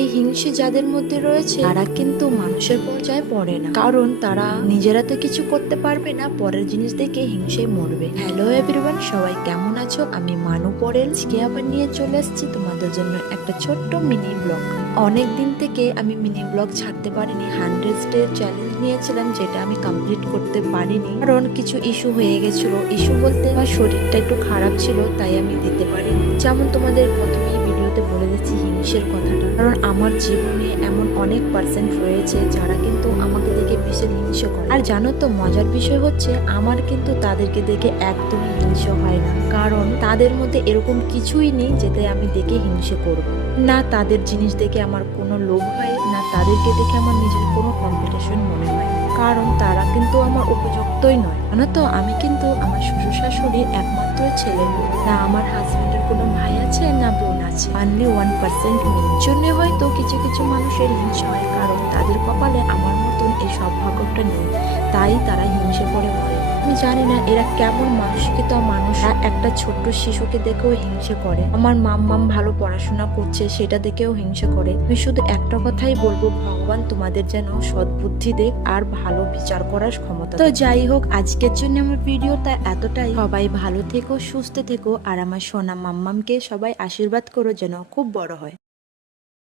এই হিংসে যাদের মধ্যে রয়েছে তারা কিন্তু মানুষের পর্যায়ে পড়ে না, কারণ তারা নিজেরা তো কিছু করতে পারবে না, পরের জিনিস দেখে হিংসে মরবে। হ্যালো এভরিওয়ান, সবাই কেমন আছো? আমি মানু পরেল আজকে আবার নিয়ে চলে এসেছি তোমাদের জন্য একটা ছোট্ট মিনি ব্লগ। অনেক দিন থেকে আমি মিনি ব্লগ ছাড়তে পারিনি। 100 ডে চ্যালেঞ্জ নিয়েছিলাম, যেটা আমি কমপ্লিট করতে পারিনি, কারণ কিছু ইস্যু হয়ে গেছিল। ইস্যু বলতে আমার শরীরটা একটু খারাপ ছিল, তাই আমি দিতে পারিনি। যেমন তোমাদের প্রথমেই ভিডিওতে বলে দিচ্ছি হিংসের কথাটা, কারণ আমার জীবনে এমন অনেক পার্সেন্ট রয়েছে যারা কিন্তু আমাকে দেখে ভীষণ হিংসে করে। আর জানো তো, মজার বিষয় হচ্ছে আমার কিন্তু তাদেরকে দেখে একদমই হিংসে হয় না, কারণ তাদের মধ্যে এরকম কিছুই নেই যেতে আমি দেখে হিংসে করব। না তাদের জিনিস দেখে আমার কোনো লোভ হয়, না তাদেরকে দেখে আমার নিজের কোনো কম্পিটিশন মনে হয়, কারণ তারা কিন্তু আমার উপযুক্তই নয়। জানো তো, আমি কিন্তু আমার শ্বশুর শাশুড়ির একমাত্র ছেলে, না আমার হাজবেন্ডের কোনো ভাই আছে না বোন আছে, অনলি 1% মেয়ে। জন্য হয়তো কিছু কিছু মানুষের হিংসা হয়, কারণ তাদের কপালে আমার মতন এই সৌভাগ্যটা নেই, তাই তারা হিংসে করে মরে। আমি জানি না এরা কেমন মানসিকতা মানুষ, একটা ছোট্ট শিশুকে দেখেও হিংসে করে। আমার মাম্মাম ভালো পড়াশোনা করছে, সেটা দেখেও হিংসে করে। আমি শুধু একটা কথাই বলবো, ভগবান তোমাদের যেন সদ্বুদ্ধি দেখ আর ভালো বিচার করার ক্ষমতা। তো যাই হোক, আজকের জন্য আমার ভিডিওটা এতটাই। সবাই ভালো থেকো, সুস্থ থেকো, আর আমার সোনা মাম্মামকে সবাই আশীর্বাদ করো যেন খুব বড় হয়।